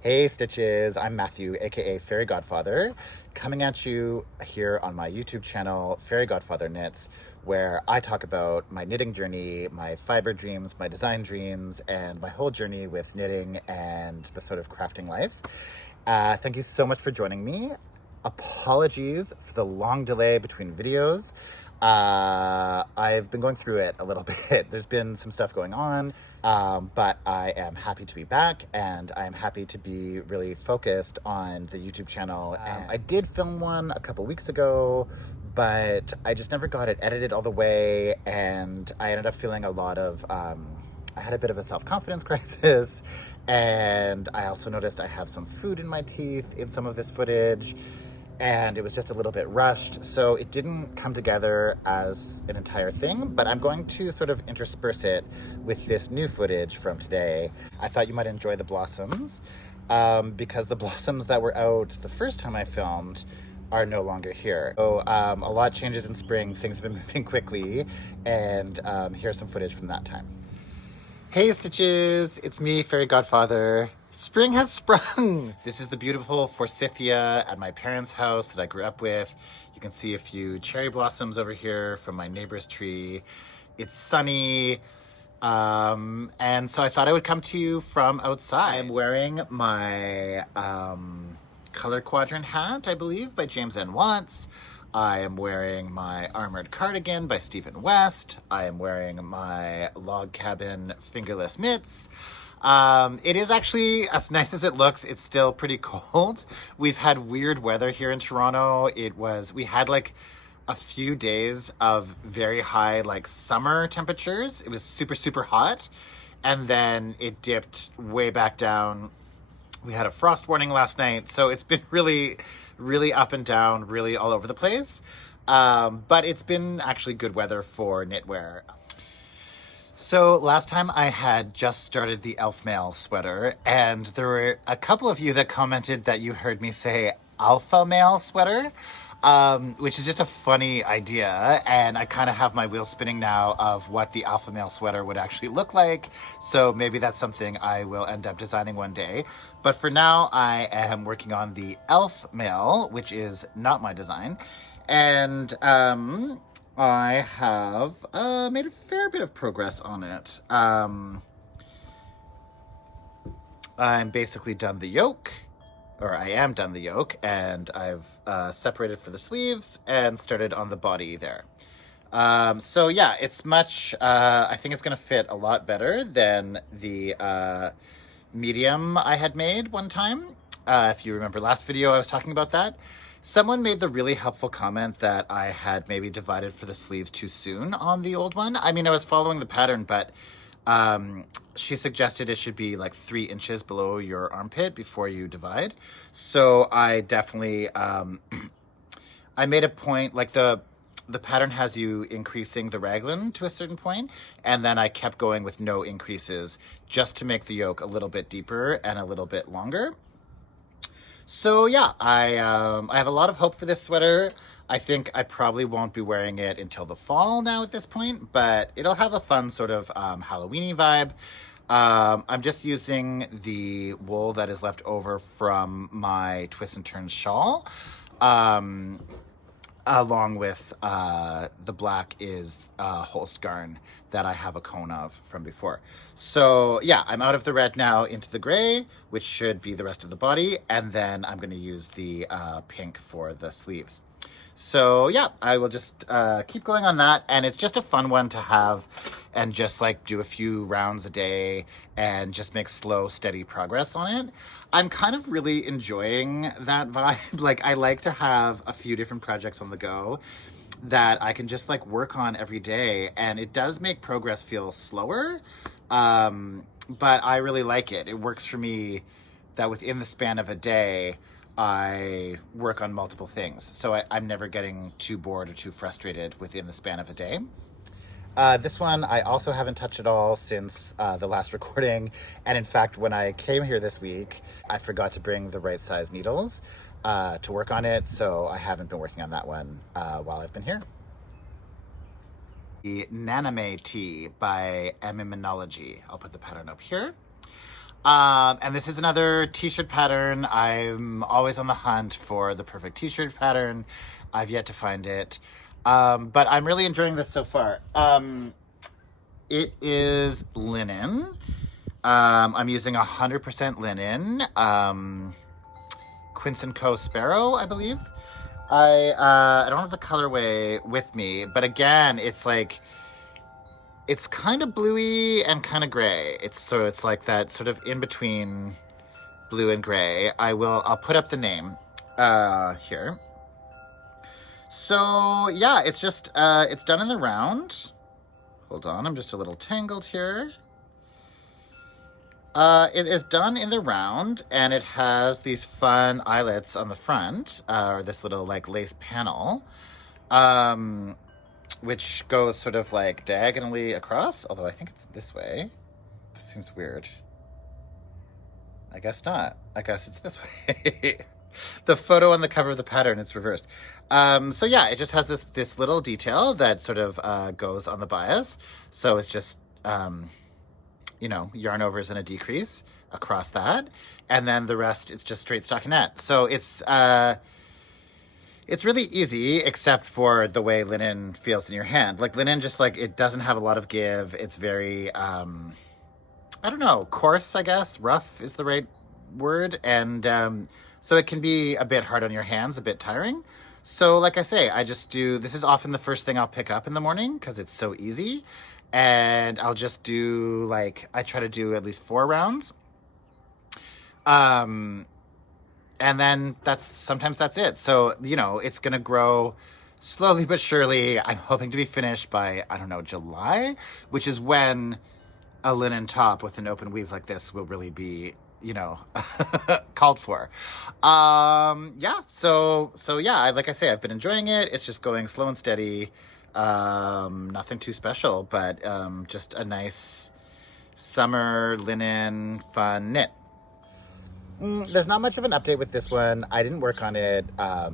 Hey Stitches, I'm Matthew, aka Fairy Godfather, coming at you here on my YouTube channel, Fairy Godfather Knits, where I talk about my knitting journey, my fiber dreams, my design dreams, and my whole journey with knitting and the sort of crafting life. Thank you so much for joining me. Apologies for the long delay between videos. I've been going through it a little bit. There's been some stuff going on, but I am happy to be back, and I'm happy to be really focused on the YouTube channel. I did film one a couple weeks ago, but I just never got it edited all the way, and I ended up feeling a lot of, I had a bit of a self-confidence crisis, and I also noticed I have some food in my teeth in some of this footage, and it was just a little bit rushed, so it didn't come together as an entire thing, but I'm going to sort of intersperse it with this new footage from today. I thought you might enjoy the blossoms, because the blossoms that were out the first time I filmed are no longer here. So a lot changes in spring, things have been moving quickly, and here's some footage from that time. Hey Stitches, it's me, Fairy Godfather. Spring has sprung! This is the beautiful forsythia at my parents' house that I grew up with. You can see a few cherry blossoms over here from my neighbor's tree. It's sunny, and so I thought I would come to you from outside. I'm wearing my color Quadrant hat, I believe, by James N. Watts. I am wearing my armored cardigan by Stephen West. I am wearing my log cabin fingerless mitts. It is actually, as nice as it looks, it's still pretty cold. We've had weird weather here in Toronto. We had like a few days of very high like summer temperatures. It was super, super hot. And then it dipped way back down. We had a frost warning last night. So it's been really, really up and down, really all over the place. But it's been actually good weather for knitwear. So last time I had just started the Elfmail sweater, and there were a couple of you that commented that you heard me say alpha male sweater, which is just a funny idea, and I kind of have my wheels spinning now of what the alpha male sweater would actually look like, so maybe that's something I will end up designing one day. But for now, I am working on the Elfmail, which is not my design, and I have made a fair bit of progress on it. I'm basically done the yoke, or I am done the yoke, and I've separated for the sleeves and started on the body there. So yeah, it's much, I think it's gonna fit a lot better than the medium I had made one time. If you remember last video, I was talking about that. Someone made the really helpful comment that I had maybe divided for the sleeves too soon on the old one. I mean, I was following the pattern, but she suggested it should be like 3 inches below your armpit before you divide. So I definitely, I made a point, like the pattern has you increasing the raglan to a certain point, and then I kept going with no increases just to make the yoke a little bit deeper and a little bit longer. So yeah, I have a lot of hope for this sweater. I think I probably won't be wearing it until the fall now at this point, but it'll have a fun sort of Halloween-y vibe. I'm just using the wool that is left over from my twist and turn shawl, along with the black is Holst garn that I have a cone of from before. So yeah, I'm out of the red now into the gray, which should be the rest of the body, and then I'm going to use the pink for the sleeves. So yeah, I will just keep going on that, and it's just a fun one to have and just like do a few rounds a day and just make slow, steady progress on it. I'm kind of really enjoying that vibe. Like, I like to have a few different projects on the go that I can just like work on every day, and it does make progress feel slower, but I really like it. It works for me that within the span of a day, I work on multiple things. So I'm never getting too bored or too frustrated within the span of a day. This one I also haven't touched at all since the last recording. And in fact, when I came here this week, I forgot to bring the right size needles to work on it. So I haven't been working on that one while I've been here. The Naname Tee by Amimonology. I'll put the pattern up here. And this is another t-shirt pattern. I'm always on the hunt for the perfect t-shirt pattern. I've yet to find it. But I'm really enjoying this so far. It is linen. I'm using 100% linen. Quince & Co. Sparrow, I believe. I don't have the colorway with me, but again, it's like, it's kind of bluey and kind of gray. It's like that sort of in between blue and gray. I'll put up the name here. So yeah, it's just it's done in the round. Hold on, I'm just a little tangled here. It is done in the round, and it has these fun eyelets on the front, or this little like lace panel, which goes sort of like diagonally across, although I think it's this way. That seems weird. I guess not. I guess it's this way. The photo on the cover of the pattern, it's reversed. So yeah, it just has this little detail that sort of goes on the bias. So it's just, yarn overs and a decrease across that. And then the rest, it's just straight stockinette. So it's really easy, except for the way linen feels in your hand. Like linen, just like, it doesn't have a lot of give. It's very, I don't know, coarse, I guess. Rough is the right word. And so it can be a bit hard on your hands, a bit tiring. So like I say, this is often the first thing I'll pick up in the morning because it's so easy. And I'll just do I try to do at least 4 rounds. And then sometimes that's it. So, it's going to grow slowly but surely. I'm hoping to be finished by, I don't know, July, which is when a linen top with an open weave like this will really be, called for. Yeah. So yeah, like I say, I've been enjoying it. It's just going slow and steady. Nothing too special, but, just a nice summer linen fun knit. There's not much of an update with this one. I didn't work on it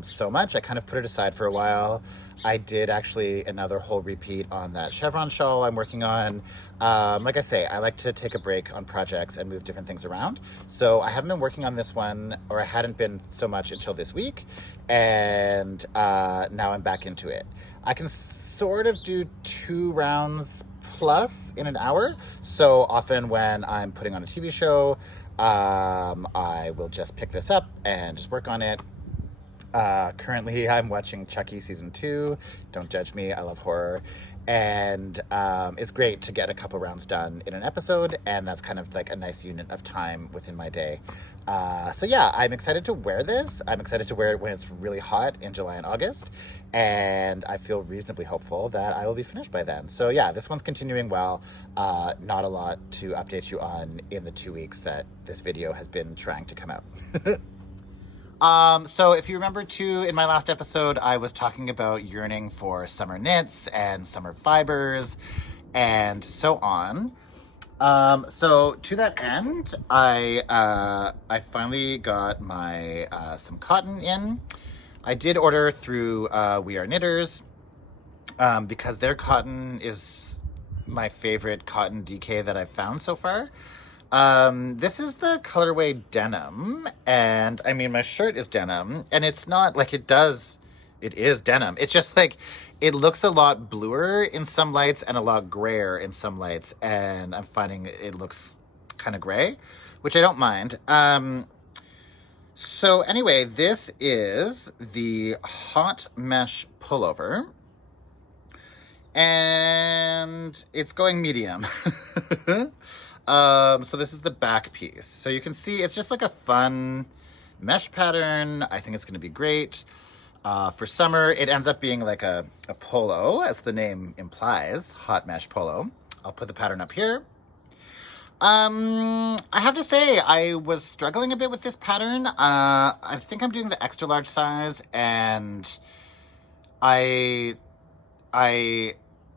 so much. I kind of put it aside for a while. I did actually another whole repeat on that Chevron shawl I'm working on. Like I say, I like to take a break on projects and move different things around. So I haven't been working on this one, or I hadn't been so much until this week. And now I'm back into it. I can sort of do 2 rounds plus in an hour. So often when I'm putting on a TV show, I will just pick this up and just work on it. Currently I'm watching Chucky season 2. Don't judge me, I love horror. And it's great to get a couple rounds done in an episode, and that's kind of like a nice unit of time within my day. So yeah, I'm excited to wear this. I'm excited to wear it when it's really hot in July and August, and I feel reasonably hopeful that I will be finished by then. So yeah, this one's continuing well. Not a lot to update you on in the 2 weeks that this video has been trying to come out. So if you remember too, in my last episode, I was talking about yearning for summer knits and summer fibers and so on. So to that end, I finally got my, some cotton in. I did order through, We Are Knitters, because their cotton is my favorite cotton DK that I've found so far. This is the colorway denim, and I mean, my shirt is denim, and it's not like it is denim. It's just like, it looks a lot bluer in some lights and a lot grayer in some lights, and I'm finding it looks kind of gray, which I don't mind. So anyway, this is the hot mesh pullover, and it's going medium. So this is the back piece. So you can see it's just like a fun mesh pattern. I think it's going to be great. For summer, it ends up being like a polo, as the name implies, hot mesh polo. I'll put the pattern up here. I have to say, I was struggling a bit with this pattern. I think I'm doing the extra large size, and I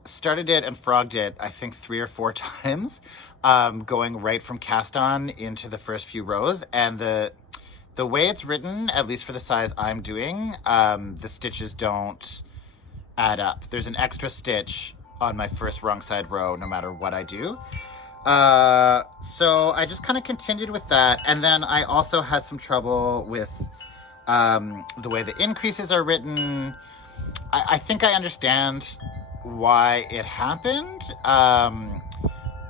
started it and frogged it, I think 3 or 4 times, going right from cast on into the first few rows. And the way it's written, at least for the size I'm doing, the stitches don't add up. There's an extra stitch on my first wrong side row, no matter what I do. So I just kind of continued with that. And then I also had some trouble with the way the increases are written. I think I understand why it happened.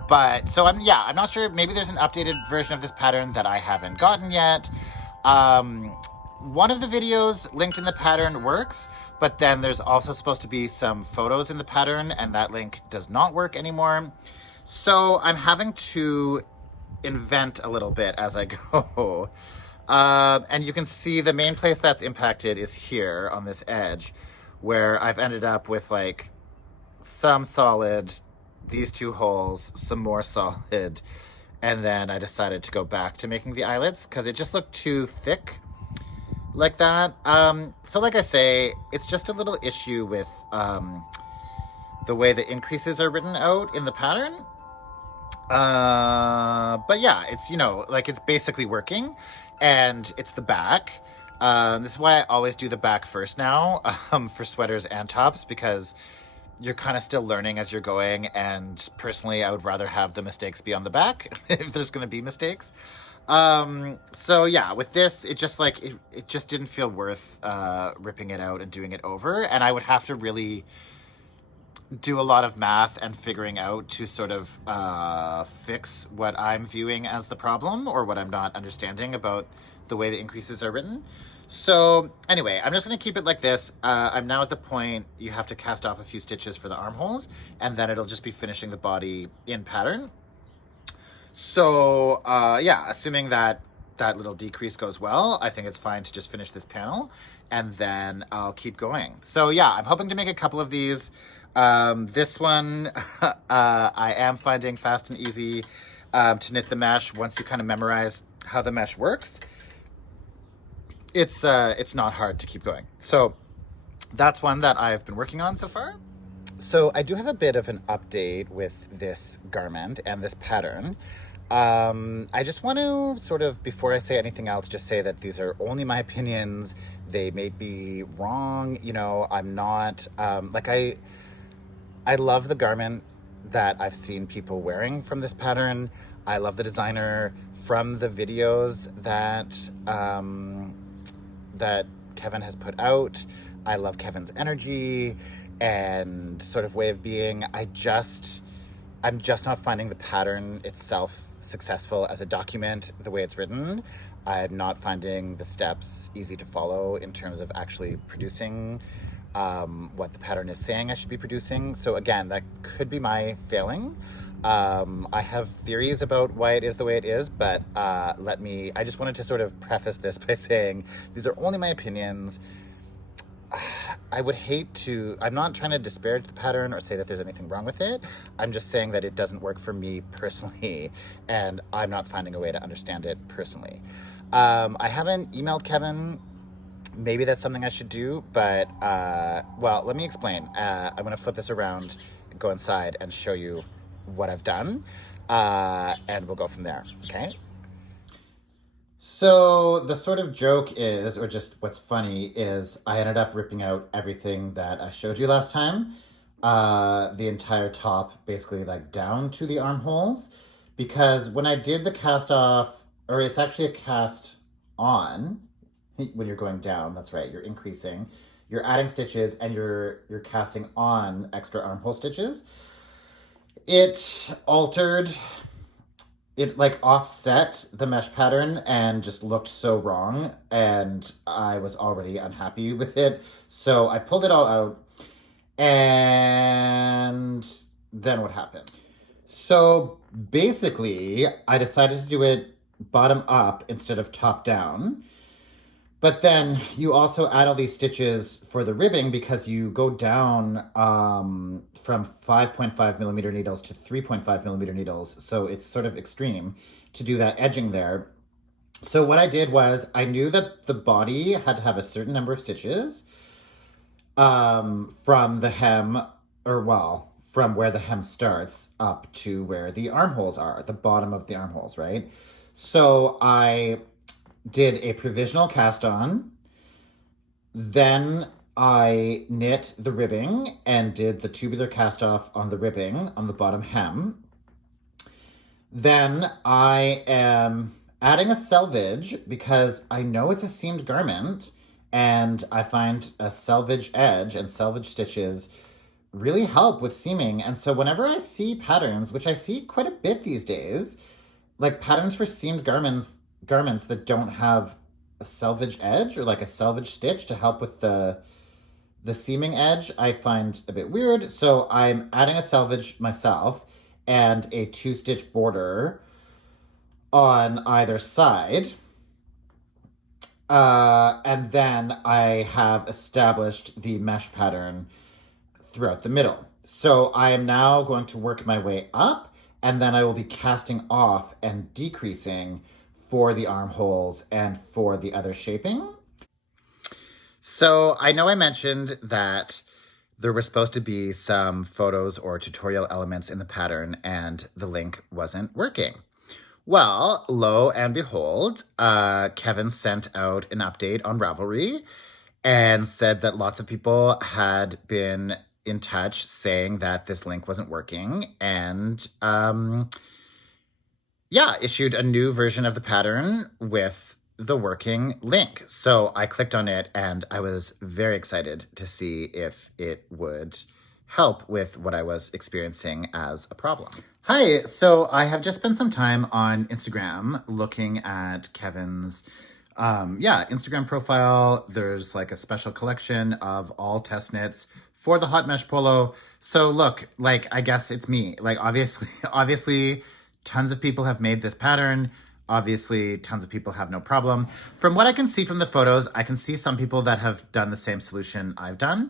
But so I'm not sure. Maybe there's an updated version of this pattern that I haven't gotten yet. One of the videos linked in the pattern works, but then there's also supposed to be some photos in the pattern, and that link does not work anymore. So I'm having to invent a little bit as I go. And you can see the main place that's impacted is here on this edge, where I've ended up with like some solid, these two holes, some more solid, and then I decided to go back to making the eyelets because it just looked too thick like that. So like I say, it's just a little issue with the way the increases are written out in the pattern. But yeah, it's, like it's basically working, and it's the back. This is why I always do the back first now, for sweaters and tops, because you're kind of still learning as you're going, and personally, I would rather have the mistakes be on the back if there's going to be mistakes. So yeah, with this, it just like, it just didn't feel worth ripping it out and doing it over, and I would have to really do a lot of math and figuring out to sort of fix what I'm viewing as the problem, or what I'm not understanding about the way the increases are written. So anyway, I'm just going to keep it like this. I'm now at the point you have to cast off a few stitches for the armholes, and then it'll just be finishing the body in pattern. So yeah, assuming that that little decrease goes well, I think it's fine to just finish this panel, and then I'll keep going. So yeah, I'm hoping to make a couple of these. This one, I am finding fast and easy to knit the mesh. Once you kind of memorize how the mesh works, it's not hard to keep going. So that's one that I've been working on so far. So I do have a bit of an update with this garment and this pattern. I just want to sort of, before I say anything else, just say that these are only my opinions. They may be wrong. I'm not, I love the garment that I've seen people wearing from this pattern. I love the designer from the videos that that Kevin has put out. I love Kevin's energy and sort of way of being. I'm just not finding the pattern itself successful as a document the way it's written. I'm not finding the steps easy to follow in terms of actually producing what the pattern is saying I should be producing. So again, that could be my failing. I have theories about why it is the way it is, but I just wanted to sort of preface this by saying these are only my opinions. I would hate to, I'm not trying to disparage the pattern or say that there's anything wrong with it. I'm just saying that it doesn't work for me personally, and I'm not finding a way to understand it personally. I haven't emailed Kevin. Maybe that's something I should do, but, well, let me explain. I'm going to flip this around, go inside, and show you what I've done, and we'll go from there, okay? So the sort of joke is, or just what's funny is, I ended up ripping out everything that I showed you last time, the entire top, basically like down to the armholes, because when I did the cast off, or it's actually a cast on, when you're going down, that's right, you're increasing, you're adding stitches, and you're casting on extra armhole stitches. It altered, it like offset the mesh pattern and just looked so wrong, and I was already unhappy with it. So I pulled it all out, and then what happened? So basically, I decided to do it bottom up instead of top down. But then you also add all these stitches for the ribbing because you go down from 5.5 millimeter needles to 3.5 millimeter needles. So it's sort of extreme to do that edging there. So what I did was I knew that the body had to have a certain number of stitches from the hem, or well, from where the hem starts up to where the armholes are, at the bottom of the armholes, right? So I did a provisional cast on, then I knit the ribbing and did the tubular cast off on the ribbing on the bottom hem. Then I am adding a selvage because I know it's a seamed garment, and I find a selvage edge and selvage stitches really help with seaming. And so whenever I see patterns, which I see quite a bit these days, like patterns for seamed garments that don't have a selvage edge or like a selvage stitch to help with the seaming edge, I find a bit weird. So I'm adding a selvage myself and a 2-stitch border on either side. And then I have established the mesh pattern throughout the middle. So I am now going to work my way up, and then I will be casting off and decreasing for the armholes and for the other shaping. So I know I mentioned that there were supposed to be some photos or tutorial elements in the pattern, and the link wasn't working. Well, lo and behold, Kevin sent out an update on Ravelry and said that lots of people had been in touch saying that this link wasn't working, and issued a new version of the pattern with the working link. So I clicked on it and I was very excited to see if it would help with what I was experiencing as a problem. Hi, so I have just spent some time on Instagram looking at Kevin's Instagram profile. There's like a special collection of all test knits for the hot mesh polo. So look, like, I guess it's me. Like, obviously, tons of people have made this pattern. Obviously, tons of people have no problem. From what I can see from the photos, I can see some people that have done the same solution I've done.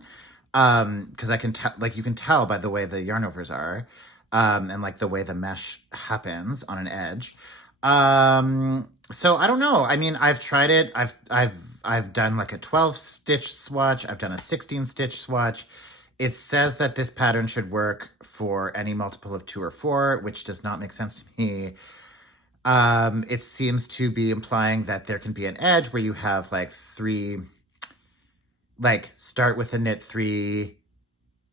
Because I can tell, like, you can tell by the way the yarn overs are, and like the way the mesh happens on an edge. So I don't know. I mean, I've tried it. I've done like a 12-stitch swatch. I've done a 16-stitch swatch. It says that this pattern should work for any multiple of 2 or 4, which does not make sense to me. It seems to be implying that there can be an edge where you have like 3, like start with a knit 3,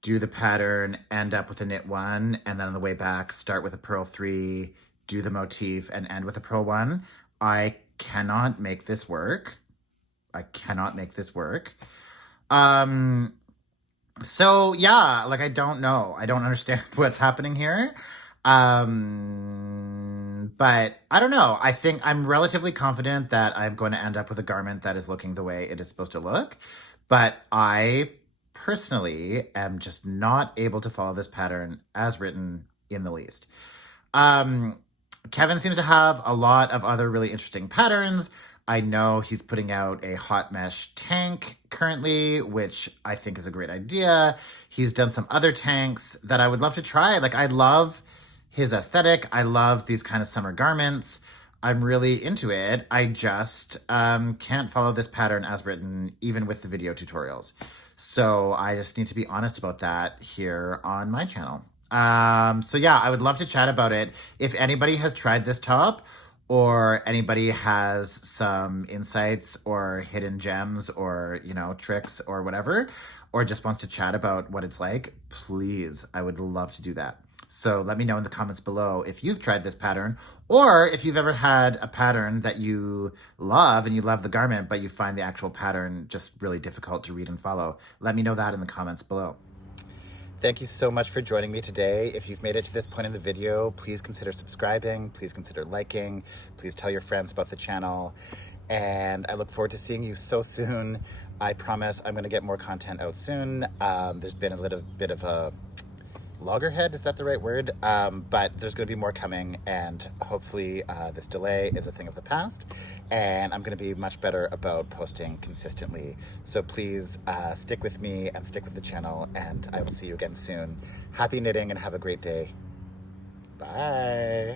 do the pattern, end up with a knit 1, and then on the way back, start with a purl 3, do the motif, and end with a purl 1. I cannot make this work. So yeah, like, I don't know. I don't understand what's happening here. But I don't know. I think I'm relatively confident that I'm going to end up with a garment that is looking the way it is supposed to look. But I personally am just not able to follow this pattern as written in the least. Kevin seems to have a lot of other really interesting patterns. I know he's putting out a hot mesh tank currently, which I think is a great idea. He's done some other tanks that I would love to try. Like, I love his aesthetic. I love these kind of summer garments. I'm really into it. I just can't follow this pattern as written, even with the video tutorials. So I just need to be honest about that here on my channel. So yeah, I would love to chat about it. If anybody has tried this top, or anybody has some insights or hidden gems or, you know, tricks or whatever, or just wants to chat about what it's like, please, I would love to do that. So let me know in the comments below if you've tried this pattern, or if you've ever had a pattern that you love and you love the garment, but you find the actual pattern just really difficult to read and follow. Let me know that in the comments below. Thank you so much for joining me today. If you've made it to this point in the video, please consider subscribing, please consider liking, please tell your friends about the channel, and I look forward to seeing you so soon. I promise I'm gonna get more content out soon. There's been a little bit of a loggerhead, is that the right word? But there's going to be more coming, and hopefully this delay is a thing of the past, and I'm going to be much better about posting consistently. So please stick with me and stick with the channel, and I will see you again soon. Happy knitting and have a great day. Bye.